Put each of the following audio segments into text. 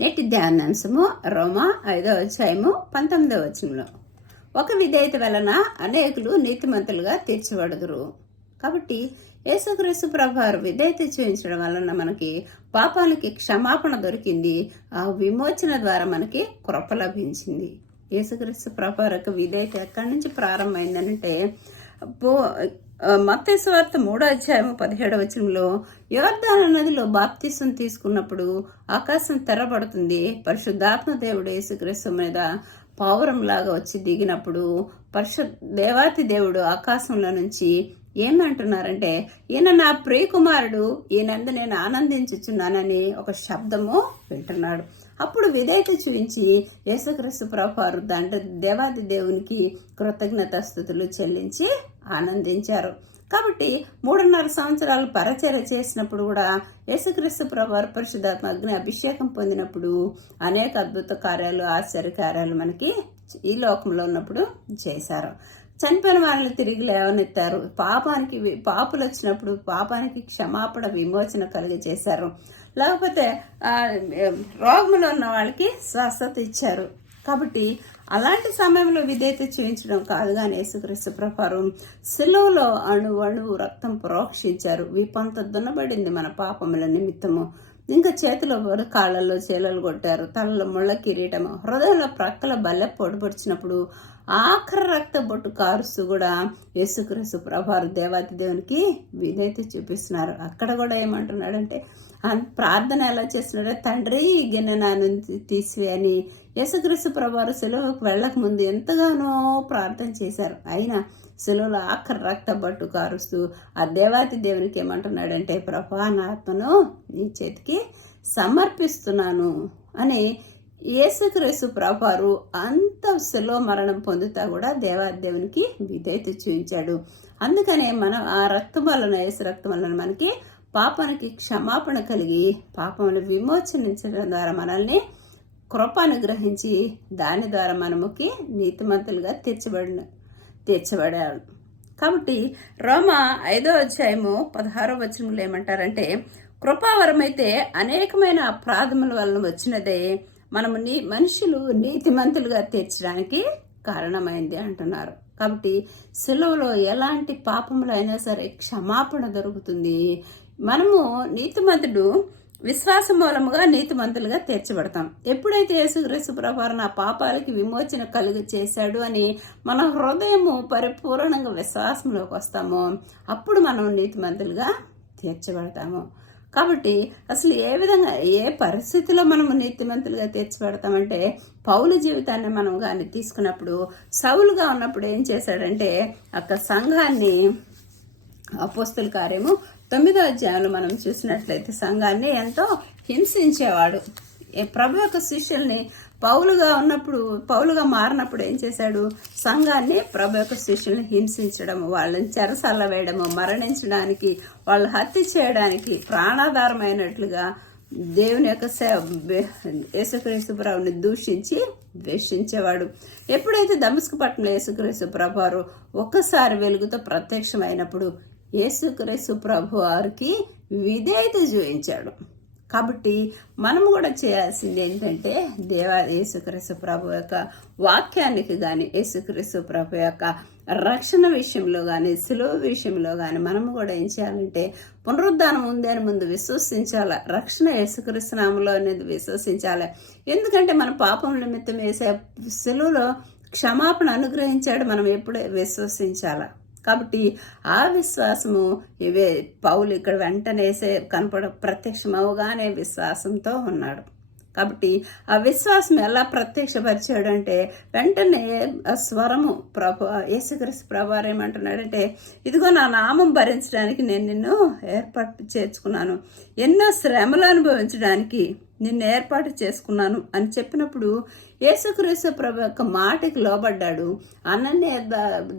నేటి ధ్యానాంశము రోమా 5వ అధ్యాయము 19వ వచనంలో, ఒక విధేయత వలన అనేకులు నీతిమంతులుగా తీర్చబడుదురు. కాబట్టి యేసుక్రీస్తు ప్రభువారు విధేయత చూపించడం వలన మనకి పాపానికి క్షమాపణ దొరికింది. ఆ విమోచన ద్వారా మనకి కృప లభించింది. యేసుక్రీస్తు ప్రభువారు యొక్క విధేయత ఎక్కడి నుంచి ప్రారంభమైందనంటే, మత్తయి సువార్త 3వ అధ్యాయము 17వ వచనంలో, యోర్దాను నదిలో బాప్తిసం తీసుకున్నప్పుడు ఆకాశం తెరబడుతుంది. పరిశుద్ధాత్మ దేవుడు యేసుక్రీస్తు మీద పావురంలాగా వచ్చి దిగినప్పుడు దేవాతి దేవుడు ఆకాశంలో నుంచి ఏమంటున్నారంటే, ఈయన నా ప్రియకుమారుడు, ఈయనందు నేను ఆనందించుచున్నానని ఒక శబ్దము వింటున్నాడు. అప్పుడు విధేయత చూపించి యేసుక్రీస్తు ప్రభువారు దేవాది దేవునికి కృతజ్ఞతాస్తుతులు చెల్లించి ఆనందించారు. కాబట్టి 3.5 సంవత్సరాలు పరిచర్య చేసినప్పుడు కూడా యేసుక్రీస్తు ప్రభువారు పరిశుద్ధాత్మ అగ్ని అభిషేకం పొందినప్పుడు అనేక అద్భుత కార్యాలు, ఆశ్చర్య కార్యాలు మనకి ఈ లోకంలో ఉన్నప్పుడు చేశారు. చనిపోయిన వాళ్ళని తిరిగి లేవనెత్తారు. పాపులు వచ్చినప్పుడు పాపానికి క్షమాపణ, విమోచన కలిగజేశారు. లేకపోతే రోగంలో ఉన్న వాళ్ళకి స్వస్థత ఇచ్చారు. కాబట్టి అలాంటి సమయంలో విధేయత చూపించడం కాదు కానీ యేసుక్రీస్తు ప్రభువారు సిలువలో అణువు రక్తం ప్రోక్షించారు. వీపంత దున్నబడింది మన పాపముల నిమిత్తము. ఇంకా చేతిలో కాళ్ళల్లో చీలలు కొట్టారు, తలలో ముళ్ళ కిరీటము, హృదయంలో ప్రక్కల బల్లె పొడిపొడిచినప్పుడు ఆఖరి రక్త బొట్టు కారుస్తూ కూడా యేసుక్రీస్తు ప్రభువారు దేవాతి దేవునికి విధేయత చూపిస్తున్నారు. అక్కడ కూడా ఏమంటున్నాడంటే, ప్రార్థన ఎలా చేస్తున్నాడో, తండ్రి ఈ గిన్నె నా నుంచి తీసివే అని యేసుక్రీస్తు ప్రభువారు సెలవుకు వెళ్ళక ముందు ఎంతగానో ప్రార్థన చేశారు. అయినా సెలవులో ఆఖరి రక్త బట్టు కారుస్తూ ఆ దేవాతి దేవునికి ఏమంటున్నాడంటే, ప్రభువా నా ఆత్మను నీ చేతికి సమర్పిస్తున్నాను అని యేసుక్రీస్తు ప్రభువారు అంత సెలవు మరణం పొందుతా కూడా దేవాది దేవునికి విధేయత చూపించాడు. అందుకనే మనం ఆ రక్తం వలన, యేసు రక్తం వలన మనకి పాపానికి క్షమాపణ కలిగి పాపమును విమోచనించడం ద్వారా మనల్ని కృప అనుగ్రహించి దాని ద్వారా మనముకి నీతిమంతులుగా తీర్చబడారు. కాబట్టి రోమా 5వ అధ్యాయము 16వ వచనంలో ఏమంటారంటే, కృపావరమైతే అనేకమైన అపరాధముల వలన వచ్చినదే మనము మనుషులు నీతిమంతులుగా తీర్చడానికి కారణమైంది అంటున్నారు. కాబట్టి సిలువలో ఎలాంటి పాపములు అయినా సరే క్షమాపణ దొరుకుతుంది. మనము నీతిమంతుడు విశ్వాస మూలముగా నీతిమంతులుగా తీర్చబడతాం. ఎప్పుడైతే యేసుక్రీస్తు ప్రభువారు నా పాపాలకి విమోచన కలుగు చేశాడు అని మన హృదయము పరిపూర్ణంగా విశ్వాసంలోకి వస్తామో అప్పుడు మనం నీతిమంతులుగా తీర్చబడతాము. కాబట్టి అసలు ఏ విధంగా, ఏ పరిస్థితిలో మనము నీతిమంతులుగా తీర్చబడతామంటే, పౌలు జీవితాన్ని మనం కానీ తీసుకున్నప్పుడు, సౌలుగా ఉన్నప్పుడు ఏం చేశాడంటే, అక్కడ సంఘాన్ని అపోస్తల కార్యము 9వ అధ్యాయంలో మనం చూసినట్లయితే సంఘాన్ని ఎంతో హింసించేవాడు. ప్రభు యొక్క శిష్యుల్ని పౌలుగా మారినప్పుడు ఏం చేశాడు, సంఘాన్ని ప్రభు యొక్క శిష్యుల్ని హింసించడం, వాళ్ళని చెరసాల వేయడము, మరణించడానికి, వాళ్ళు హత్య చేయడానికి ప్రాణాధారమైనట్లుగా దేవుని యొక్క యేసుక్రీస్తు ప్రభుని దూషించి ద్వేషించేవాడు. ఎప్పుడైతే దమస్కు పట్టణంలో యేసుక్రీస్తు ప్రభువారు ఒక్కసారి వెలుగుతో ప్రత్యక్షమైనప్పుడు యేసుక్రీస్తు ప్రభువారికి విధేయత చూపించాడు. కాబట్టి మనము కూడా చేయాల్సింది ఏంటంటే, యేసుక్రీస్తు ప్రభు యొక్క వాక్యానికి కానీ, యేసుక్రీస్తు ప్రభు యొక్క రక్షణ విషయంలో కానీ, సిలువ విషయంలో కానీ మనము కూడా ఏం చేయాలంటే, పునరుద్ధానం ఉంది అని ముందు విశ్వసించాలి. రక్షణ యేసుక్రీస్తు నామములో అనేది విశ్వసించాలి. ఎందుకంటే మన పాపం నిమిత్తం వేసే సిలువలో క్షమాపణ అనుగ్రహించాడు, మనం ఎప్పుడే విశ్వసించాలి. కాబట్టి ఆ విశ్వాసము పౌలు ఇక్కడ వెంటనే ప్రత్యక్షమవగానే విశ్వాసంతో ఉన్నాడు. కాబట్టి ఆ విశ్వాసం ఎలా ప్రత్యక్షపరిచాడు అంటే, వెంటనే ఆ స్వరము యేసుక్రీస్తు ప్రభువారు ఏమంటున్నాడంటే, ఇదిగో నా నామం భరించడానికి నేను నిన్ను ఏర్పాటు చేసుకున్నాను, ఎన్నో శ్రమలు అనుభవించడానికి నిన్ను ఏర్పాటు చేసుకున్నాను అని చెప్పినప్పుడు యేసుక్రీస్తు ప్రభు యొక్క మాటకి లోబడ్డాడు. అనన్య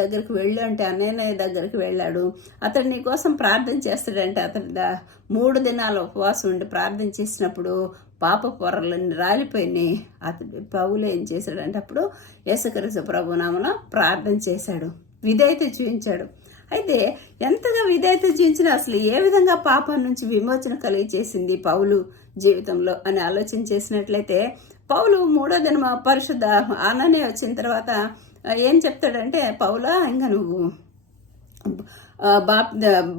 దగ్గరికి వెళ్ళు అంటే అనన్య దగ్గరికి వెళ్ళాడు. అతడు నీ కోసం ప్రార్థన చేస్తాడంటే అతడు 3 దినాలు ఉపవాసం ఉండి ప్రార్థన చేసినప్పుడు పాప పొరలన్నీ రాలిపోయినాయి. అతడు పౌలు ఏం చేశాడంటే అప్పుడు యేసుక్రీస్తు ప్రభు నామములో ప్రార్థన చేశాడు, విధేయత చూపించాడు. అయితే ఎంతగా విధేయత చూపించినా అసలు ఏ విధంగా పాపం నుంచి విమోచన కలిగి చేసింది పౌలు జీవితంలో అని ఆలోచన చేసినట్లయితే పౌలు మూడో దినం పరిశుద్ధ ఆననే వచ్చిన తర్వాత ఏం చెప్తాడంటే, పౌలా ఇంకా నువ్వు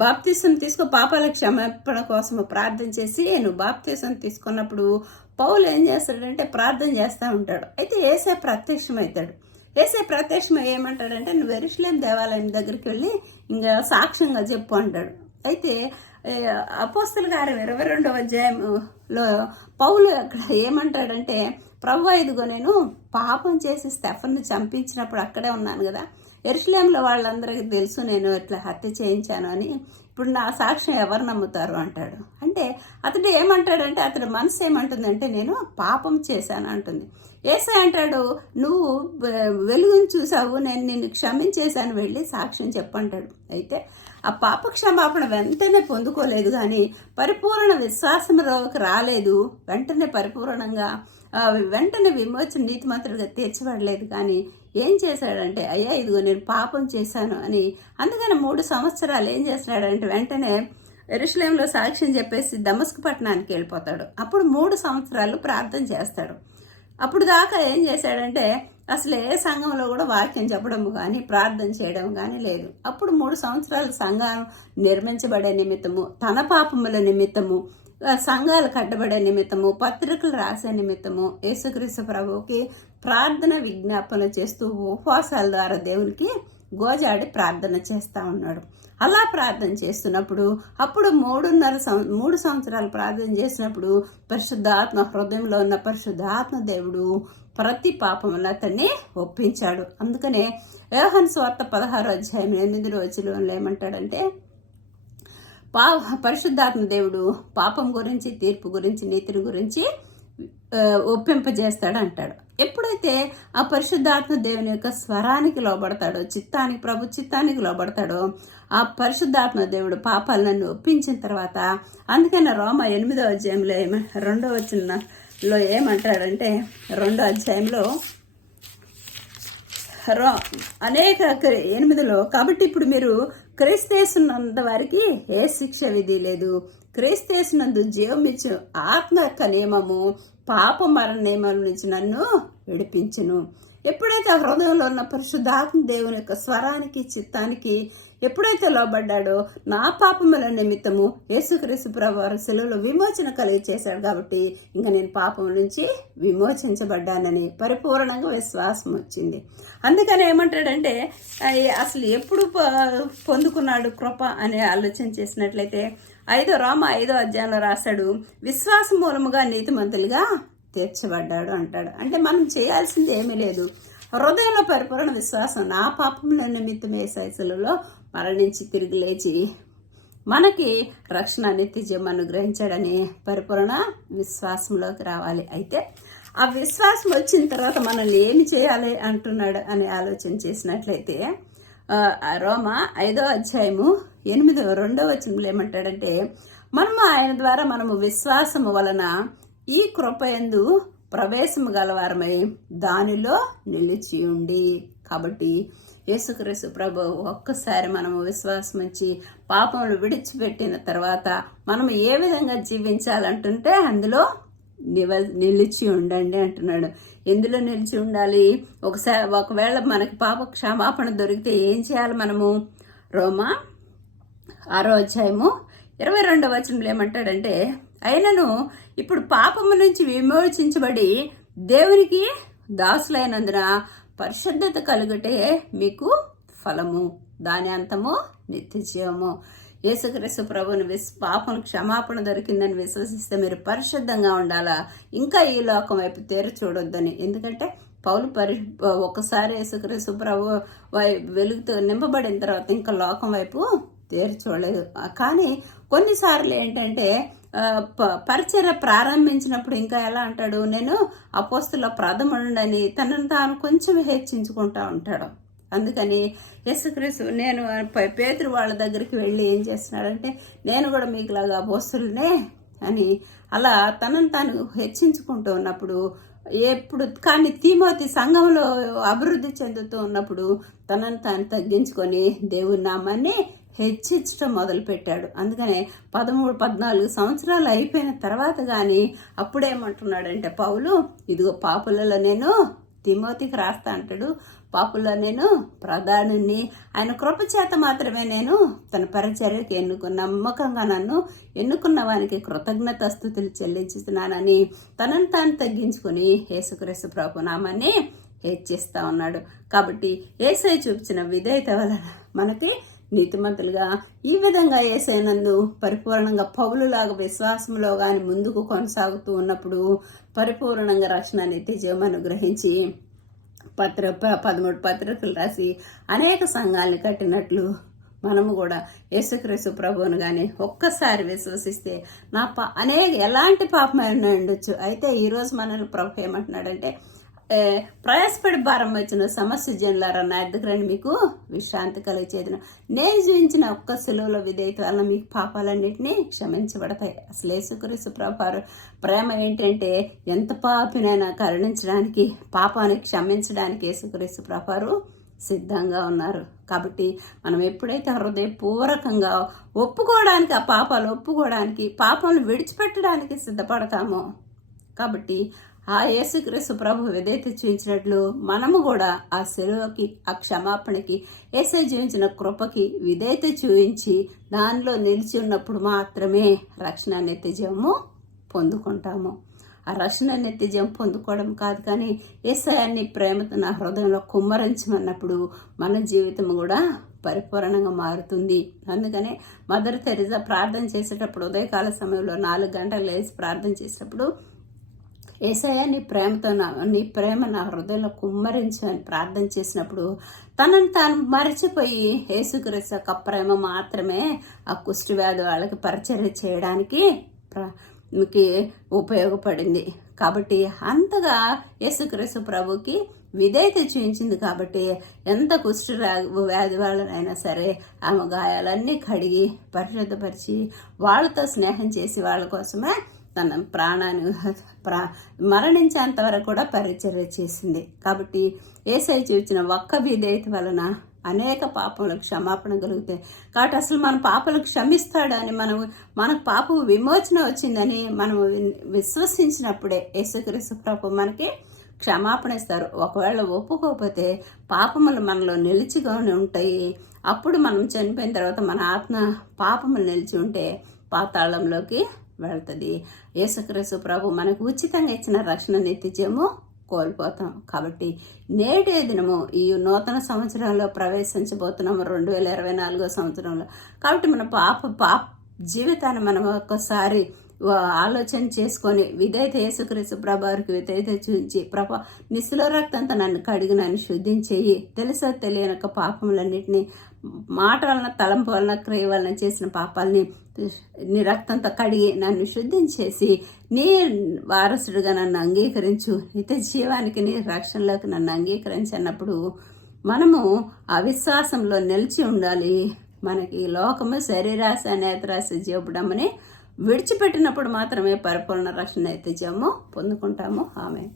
బాప్తీసం తీసుకో, పాపాల క్షమాపణ కోసం ప్రార్థన చేసి నువ్వు బాప్తీసం తీసుకున్నప్పుడు పౌలు ఏం చేస్తాడంటే ప్రార్థన చేస్తూ ఉంటాడు. అయితే యేసే ప్రత్యక్షమవుతాడు. యేసే ప్రత్యక్షం ఏమంటాడంటే, నువ్వు యెరూషలేం దేవాలయం దగ్గరికి వెళ్ళి ఇంకా సాక్ష్యంగా చెప్పు అంటాడు. అయితే అపోస్తల కార్యం 22వ అధ్యాయంలో పౌలు అక్కడ ఏమంటాడంటే, ప్రభు ఇదిగో నేను పాపం చేసి స్టెఫన్ను చంపించినప్పుడు అక్కడే ఉన్నాను కదా, యెరూషలేంలో వాళ్ళందరికీ తెలుసు నేను ఇట్లా హత్య చేయించాను అని, ఇప్పుడు నా సాక్ష్యం ఎవరు నమ్ముతారు అంటాడు. అంటే అతడు ఏమంటాడంటే, అతడు మనసు ఏమంటుందంటే నేను పాపం చేశాను అంటుంది. యేసే అంటాడు, నువ్వు వెలుగును చూసావు, నేను నిన్ను క్షమించేశాను, వెళ్ళి సాక్ష్యం చెప్పంటాడు. అయితే ఆ పాప క్షమాపణ వెంటనే పొందుకోలేదు, కానీ పరిపూర్ణ విశ్వాసంలోకి రాలేదు, వెంటనే పరిపూర్ణంగా వెంటనే విమోచన నీతిమంతుడిగా తీర్చబడలేదు. కానీ ఏం చేశాడంటే, అయ్యా ఇదిగో నేను పాపం చేశాను అని, అందుకని 3 సంవత్సరాలు ఏం చేస్తున్నాడంటే వెంటనే యెరూషలేంలో సాక్ష్యం చెప్పేసి దమస్కు పట్టణానికి వెళ్ళిపోతాడు. అప్పుడు 3 సంవత్సరాలు ప్రార్థన చేస్తాడు. అప్పుడు దాకా ఏం చేశాడంటే అసలు ఏ సంఘంలో కూడా వాక్యం చెప్పడం కానీ ప్రార్థన చేయడం కానీ లేదు. అప్పుడు 3 సంవత్సరాలు సంఘం నిర్మించబడే నిమిత్తము, తన పాపముల నిమిత్తము, సంఘాలు కట్టబడే నిమిత్తము, పత్రికలు రాసే నిమిత్తము యేసుక్రీస్తు ప్రభువుకి ప్రార్థన విజ్ఞాపన చేస్తూ ఉపవాసాల ద్వారా దేవునికి గోజాడి ప్రార్థన చేస్తూ ఉన్నాడు. అలా ప్రార్థన చేస్తున్నప్పుడు అప్పుడు 3 సంవత్సరాలు ప్రార్థన చేసినప్పుడు పరిశుద్ధాత్మ హృదయంలో ఉన్న పరిశుద్ధాత్మ దేవుడు ప్రతి పాపములను అతన్ని ఒప్పించాడు. అందుకనే యోహాను సువార్త 16వ అధ్యాయం 8వ వచనంలో ఏమంటాడంటే, పరిశుద్ధాత్మ దేవుడు పాపం గురించి, తీర్పు గురించి, నీతిని గురించి ఒప్పింపజేస్తాడు అంటాడు. ఎప్పుడైతే ఆ పరిశుద్ధాత్మ దేవుని యొక్క స్వరానికి లోబడతాడో, ప్రభు చిత్తానికి లోబడతాడో, ఆ పరిశుద్ధాత్మ దేవుడు పాపాలను ఒప్పించిన తర్వాత, అందుకని రోమా 8వ అధ్యాయంలో 2వ వచనంలో ఏమంటాడంటే, 2వ అధ్యాయంలో అనేక 8లో, కాబట్టి ఇప్పుడు మీరు క్రీస్తునందు వారికి ఏ శిక్ష విధి లేదు, క్రీస్తునందు జీవమిచ్చు ఆత్మ యొక్క నియమము పాప మరణ నియమాల నుంచి నన్ను విడిపించును. ఎప్పుడైతే హృదయంలో ఉన్న పరిశుద్ధాత్మ దేవుని యొక్క స్వరానికి, చిత్తానికి ఎప్పుడైతే లోబడ్డాడో, నా పాపముల నిమిత్తము యేసుక్రీస్తు ప్రభువారు శిలువలో విమోచన కలిగి చేశాడు కాబట్టి ఇంకా నేను పాపం నుంచి విమోచించబడ్డానని పరిపూర్ణంగా విశ్వాసం వచ్చింది. అందుకని ఏమంటాడంటే, అసలు ఎప్పుడు పొందుకున్నాడు కృప అనే ఆలోచన చేసినట్లయితే రోమా 5వ అధ్యాయంలో రాశాడు, విశ్వాసం మూలముగా నీతిమంతులుగా తీర్చబడ్డాడు అంటాడు. అంటే మనం చేయాల్సింది ఏమీ లేదు, హృదయంలో పరిపూర్ణ విశ్వాసం, నా పాపముల నిమిత్తం యేసయ్య శిలువలో మరణించి తిరిగి లేచి మనకి రక్షణ నిత్యజీవం అనుగ్రహించాడని పరిపూర్ణ విశ్వాసంలోకి రావాలి. అయితే ఆ విశ్వాసం వచ్చిన తర్వాత మనల్ని ఏమి చేయాలి అంటున్నాడు అని ఆలోచన చేసినట్లయితే రోమా 5వ అధ్యాయము 2వ వచనంలో ఏమంటాడంటే, మనము ఆయన ద్వారా మనము విశ్వాసము వలన ఈ కృపయందు ప్రవేశము గలవారమై దానిలో నిలిచి ఉండి. కాబట్టి యేసుక్రీస్తు ప్రభు ఒక్కసారి మనము విశ్వాసం వచ్చి పాపములు విడిచిపెట్టిన తర్వాత మనం ఏ విధంగా జీవించాలంటుంటే అందులో నిలిచి ఉండండి అంటున్నాడు. ఎందులో నిలిచి ఉండాలి? ఒకవేళ మనకి పాప క్షమాపణ దొరికితే ఏం చేయాలి మనము? రోమా 6వ అధ్యాయము 22వ వచనంలో ఏమంటాడంటే, అయినను ఇప్పుడు పాపము నుంచి విమోచించబడి దేవునికి దాసులైనందున పరిశుద్ధత కలుగుటే మీకు ఫలము, దాని అంతము నిత్య జీవము. యేసుక్రీస్తు ప్రభువుని పాపం క్షమాపణ దొరికిందని విశ్వసిస్తే మీరు పరిశుద్ధంగా ఉండాలా, ఇంకా ఈ లోకం వైపు తేరు చూడొద్దని. ఎందుకంటే పౌలు ఒకసారి యేసుక్రీస్తు ప్రభు వెలుగుతో నింపబడిన తర్వాత ఇంకా లోకం వైపు తేరు చూడలేదు. కానీ కొన్నిసార్లు ఏంటంటే పరిచర్య ప్రారంభించినప్పుడు ఇంకా ఎలా అంటాడు, నేను అపోస్తుల ప్రథముడని తనను తాను కొంచెం హెచ్చించుకుంటా ఉంటాడు. అందుకని యేసుక్రీస్తు నేను పేతురు వాళ్ళ దగ్గరికి వెళ్ళి ఏం చేస్తున్నాడంటే, నేను కూడా మీకులాగా అపోస్తులనే అని అలా తనను తాను హెచ్చించుకుంటూ ఉన్నప్పుడు కానీ తిమోతి సంఘంలో అభివృద్ధి చెందుతూ ఉన్నప్పుడు తనను తాను తగ్గించుకొని దేవుని నామాన్ని హెచ్చించడం మొదలుపెట్టాడు. అందుకనే 13-14 సంవత్సరాలు అయిపోయిన తర్వాత కానీ అప్పుడేమంటున్నాడంటే పౌలు, ఇదిగో పాపులలో నేను తిమోతికి రాస్తా అంటాడు, పాపుల్లో నేను ప్రధానుని, ఆయన కృప చేత మాత్రమే నేను తన పరిచర్యకి నమ్మకంగా నన్ను ఎన్నుకున్న వానికి కృతజ్ఞతాస్తుతులు చెల్లించుతున్నానని తనను తాను తగ్గించుకుని యేసుక్రీస్తు ప్రభు నామాన్ని హెచ్చిస్తా ఉన్నాడు. కాబట్టి యేసయ్య చూపించిన విధేయత వలన మనకి నీతిమంతులుగా ఈ విధంగా యేసయ్యనందు పరిపూర్ణంగా పౌలులాగా విశ్వాసంలో కానీ ముందుకు కొనసాగుతూ ఉన్నప్పుడు పరిపూర్ణంగా రక్షణ నిత్యజీవం అనుగ్రహించి 13 పత్రికలు రాసి అనేక సంఘాలను కట్టినట్లు మనము కూడా యేసుక్రీస్తు ప్రభువును కానీ ఒక్కసారి విశ్వసిస్తే ఎలాంటి పాపమైనా ఉండొచ్చు. అయితే ఈరోజు మనల్ని ప్రభు ఏమంటున్నాడంటే, ప్రయాసపడి భారం వచ్చిన సమస్య జనులారా నా దగ్గరండి, మీకు విశ్రాంతి కలిగేదిన నేను జీవించిన ఒక్క సెలవులో విధేయత వల్ల మీకు పాపాలన్నింటినీ క్షమించబడతాయి. అసలు యేసుక్రీస్తు ప్రభు ప్రేమ ఏంటంటే ఎంత పాపినైనా కరుణించడానికి, పాపాన్ని క్షమించడానికి యేసుక్రీస్తు ప్రభు సిద్ధంగా ఉన్నారు. కాబట్టి మనం ఎప్పుడైతే హృదయపూర్వకంగా ఒప్పుకోవడానికి, ఆ పాపాలు ఒప్పుకోవడానికి, పాపాలను విడిచిపెట్టడానికి సిద్ధపడతామో, కాబట్టి ఆ యేసుక్రీస్తు ప్రభు విధేయత చూపించినట్లు మనము కూడా ఆ సెలవుకి, ఆ క్షమాపణకి, యేసయ్య జీవించిన కృపకి విధేయత చూపించి దానిలో నిలిచి ఉన్నప్పుడు మాత్రమే రక్షణ నిత్యజీవము పొందుకుంటాము. ఆ రక్షణ నిత్యజీవం పొందుకోవడం కాదు, కానీ యేసయ్యని ప్రేమతో నా హృదయంలో కుమ్మరించమన్నప్పుడు మన జీవితం కూడా పరిపూర్ణంగా మారుతుంది. అందుకనే మదర్ తెరెసా ప్రార్థన చేసేటప్పుడు ఉదయకాల సమయంలో 4 గంటలు లేచి ప్రార్థన చేసేటప్పుడు, యేసయ్య నీ ప్రేమ నా హృదయంలో కుమ్మరించు అని ప్రార్థన చేసినప్పుడు తనను తాను మరచిపోయి యేసుక్రీస్తు యొక్క ప్రేమ మాత్రమే ఆ కుష్టి వ్యాధి వాళ్ళకి పరిచర్య చేయడానికి ఉపయోగపడింది. కాబట్టి అంతగా యేసుక్రీస్తు ప్రభుకి విధేయత చూపించింది. కాబట్టి ఎంత కుష్టి వ్యాధి వాళ్ళనైనా సరే ఆమె గాయాలన్నీ కడిగి పరిశుద్ధపరిచి వాళ్ళతో స్నేహం చేసి వాళ్ళ కోసమే తన ప్రాణాన్ని మరణించేంత వరకు కూడా పరిచర్య చేసింది. కాబట్టి యేసయ్య చూపించిన ఒక్క విధేయత వలన అనేక పాపములకు క్షమాపణ కలుగుతాయి. కాబట్టి అసలు మన పాపలకు క్షమిస్తాడని, మనకు పాప విమోచన వచ్చిందని మనం విశ్వసించినప్పుడే యేసుక్రీస్తు ప్రభు మనకి క్షమాపణ ఇస్తారు. ఒకవేళ ఒప్పుకోకపోతే పాపములు మనలో నిలిచిగానే ఉంటాయి. అప్పుడు మనం చనిపోయిన తర్వాత మన ఆత్మ పాపములు నిలిచి ఉంటే పాతాళంలోకి వెళ్తుంది. యేసుక్రీస్తు ప్రభు మనకు ఉచితంగా ఇచ్చిన రక్షణ నిత్యజీవము కోల్పోతాం. కాబట్టి నేటి దినము ఈ నూతన సంవత్సరంలో ప్రవేశించబోతున్నాము, 2024 సంవత్సరంలో. కాబట్టి మన పాప జీవితాన్ని మనం ఒక్కసారి ఆలోచన చేసుకొని విధేయత యేసుక్రీస్తు ప్రభువారికి విధేయత చూపించి, ప్రభు నిస్సులో రక్తంతో నన్ను కడిగి నన్ను శుద్ధించేయి, తెలుసో తెలియనక పాపములన్నింటినీ మాట వలన, తలంపు వలన, క్రియ వలన చేసిన పాపాలని నీ రక్తంతో కడిగి నన్ను శుద్ధించేసి నీ వారసుడిగా నన్ను అంగీకరించు, నిత్య జీవానికి నీ రక్షణలోకి నన్ను అంగీకరించి అన్నప్పుడు మనము అవిశ్వాసంలో నిలిచి ఉండాలి. మనకి లోకము శరీరాశ, నేత్రాశ, జీవడమని విడిచిపెట్టినప్పుడు మాత్రమే పరిపూర్ణ రక్షణ నిత్యజీవము పొందుకుంటాము. ఆమేన్.